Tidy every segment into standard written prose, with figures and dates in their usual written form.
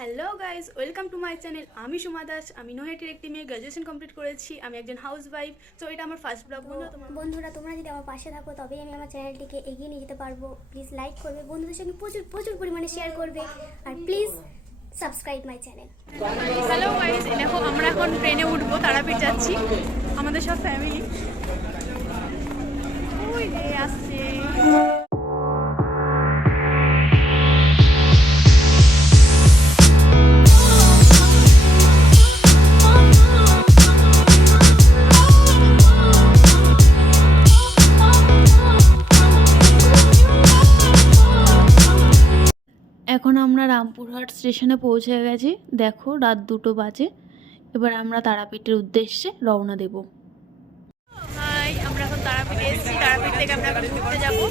Hello guys, welcome to my channel. আমি সুমা দাস। আমি নৈহাটির একটি মেয়ে, গ্র্যাজুয়েশন কমপ্লিট করেছি। আমি একজন হাউস ওয়াইফ। তো এটা আমার ফার্স্ট ব্লগ। বন্ধুরা, তোমরা যদি আমার পাশে থাকো তবেই আমি আমার চ্যানেলটিকে এগিয়ে নিয়ে যেতে পারবো। প্লিজ লাইক করবে, বন্ধুদের সঙ্গে প্রচুর প্রচুর পরিমাণে শেয়ার করবে, আর please subscribe my channel. Hello guys, দেখো আমরা এখন ট্রেনে উঠবো, তারাপীঠ যাচ্ছি আমাদের সব ফ্যামিলি। ওই রে আসছে। এখন আমরা রামপুরহাট স্টেশনে পৌঁছে গেছি। দেখো রাত 2টো বাজে। এবার আমরা তারাপীঠের উদ্দেশ্যে রওনা দেব। হাই, আমরা এখন তারাপীঠে এসেছি। তারাপীঠ থেকে আমরা এখন ঘুরতে যাবো।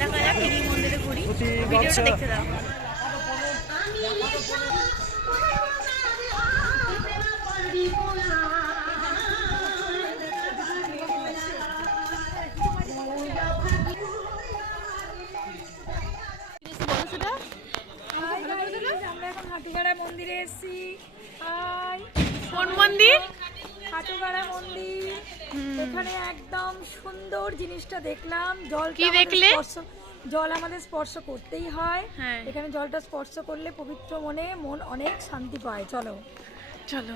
দেখা যাক কি মন্দিরে ঘুরি। ভিডিওটা দেখতে দাও। আমরা এখন হাটুগাড়া মন্দিরে এসেছি। কোন মন্দির? হাটুগাড়া মন্দির। এখানে একদম সুন্দর জিনিসটা দেখলাম। জল কি দেখলে? জল আমাদের স্পর্শ করতেই হয়। হ্যাঁ। এখানে জলটা স্পর্শ করলে পবিত্র মনে মন অনেক শান্তি পায়। চলো চলো।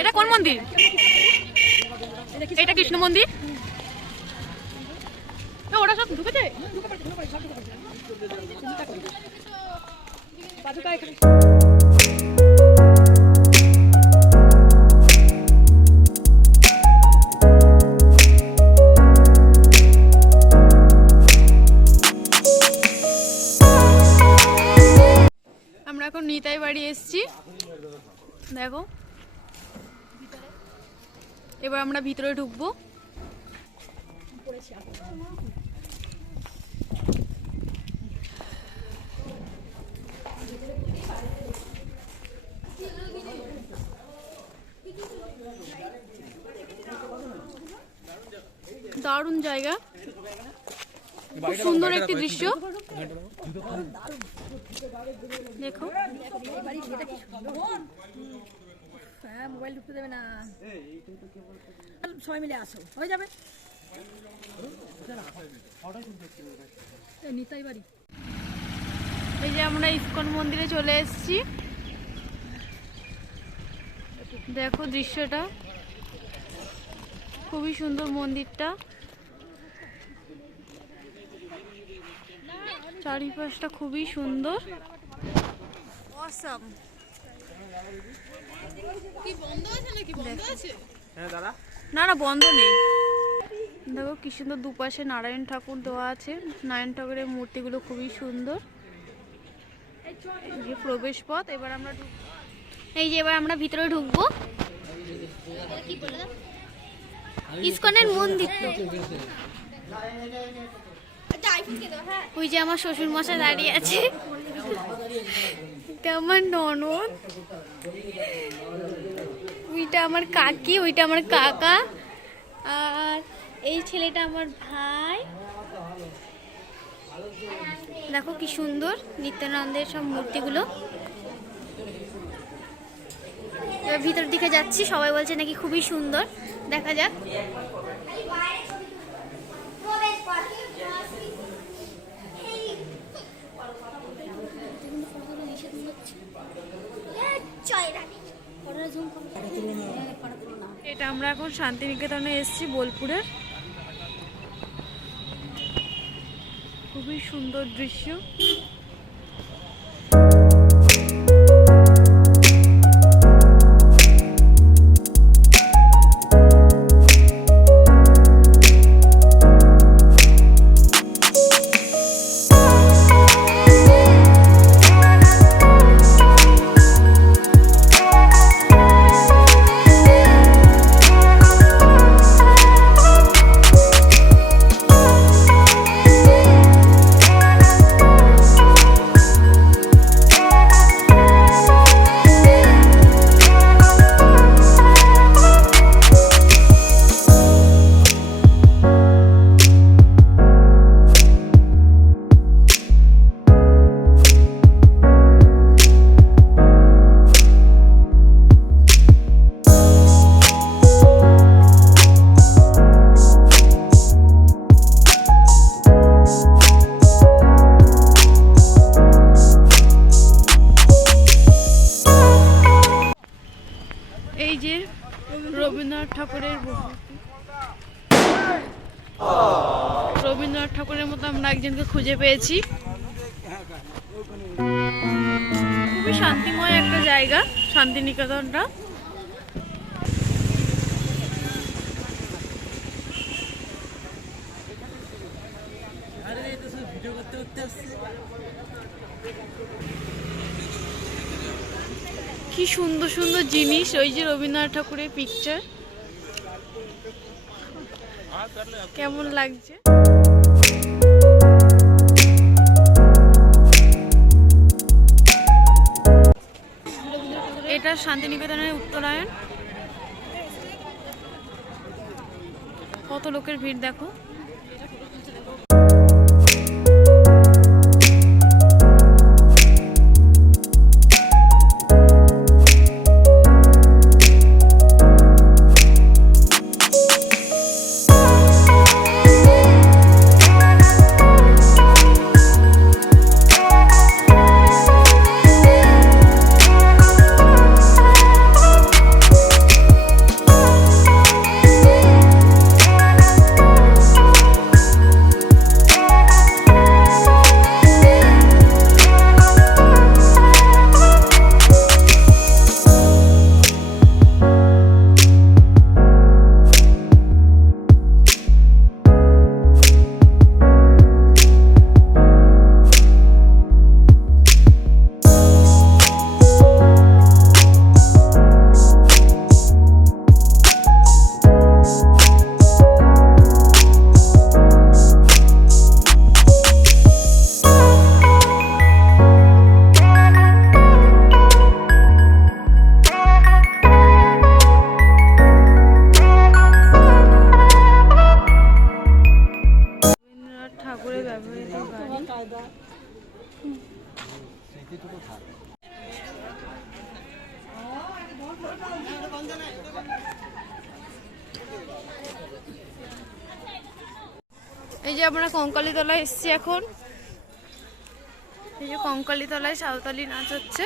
এটা কোন মন্দির? এটা কৃষ্ণ মন্দির। ওরা সব ঢুকেছে। আমরা এখন নিতাই বাড়ি এসেছি। দেখো, এবার আমরা ভিতরে ঢুকবো। দারুণ জায়গা, খুব সুন্দর একটি দৃশ্য। দেখো, হ্যাঁ, মোবাইল ঢুকতে দেবে না। সবাই মিলে আসো, হয়ে যাবে। নিতাই বাড়ি। এই যে আমরা ইস্কন মন্দিরে চলে এসেছি। দেখো দৃশ্যটা, খুবই সুন্দর মন্দিরটা। চারিপাশটা খুবই সুন্দর। অসাম। কি বন্ধ আছে নাকি? বন্ধ আছে? হ্যাঁ দাদা। না না, বন্ধ নেই। দেখো কি সুন্দর, দুপাশে নারায়ণ ঠাকুর দেওয়া আছে। নারায়ণ ঠাকুরের মূর্তিগুলো খুবই সুন্দর। এই প্রবেশ পথ। এবার আমরা এই যে এবার আমরা ভিতরে ঢুকবো। ইসকনের মন্দির তো। ওই যে আমার শ্বশুর মশাই দাঁড়িয়ে আছে, এটা আমার ননদ, ওইটা আমার কাকি, ওইটা আমার কাকা, আর এই ছেলেটা আমার ভাই। দেখো কি সুন্দর নিত্যানন্দের সব মূর্তিগুলো। এবার ভিতর দিকে যাচ্ছি, সবাই বলছে নাকি খুবই সুন্দর। দেখা যাক। এটা আমরা এখন শান্তিনিকেতনে এসেছি, বোলপুরের। খুবই সুন্দর দৃশ্য। রবীন্দ্রনাথ ঠাকুরের মতো আমরা একজনকে খুঁজে পেয়েছি। খুবই শান্তিময় একটা জায়গা শান্তিনিকেতনটা। কি সুন্দর সুন্দর জিনিস, ওই যে রবীন্দ্রনাথ ঠাকুরের পিকচার, কেমন লাগছে। এটা শান্তিনিকেতনের উত্তরায়ণ। কত লোকের ভিড় দেখো। ঠাকুরের ব্যবহৃত গাড়ি। এই যে আমরা কঙ্কালীতলায় এসেছি এখন। এই যে কঙ্কালীতলায় সাঁওতালি নাচ হচ্ছে।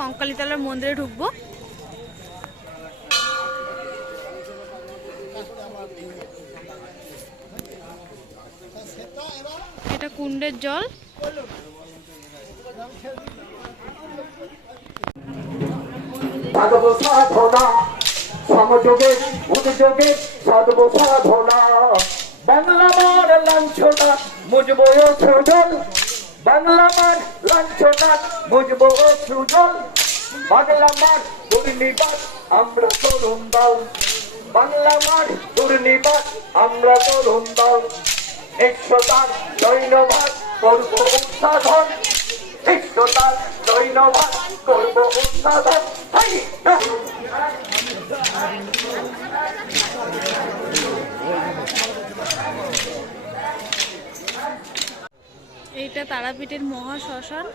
কঙ্কালীতলার মন্দিরে ঢুকবো। এটা কুণ্ডের জল। সমযোগে উদ্যোগে সাধব সাধনা বাংলা মার লাঞ্ছনা মুজব সুজল বাংলা মার লাঞ্ছনা মুজব সুজল বাংলা মার দুর্নিবাস আমরা তরুণ দল বাংলা মার দুর্নিবাস আমরা তরুণ দল 100টার দৈনভাগ করব উৎসাধন 100টার দৈনভাগ করব উৎসাধন। এইটা তারাপীঠের মহা শ্মশান।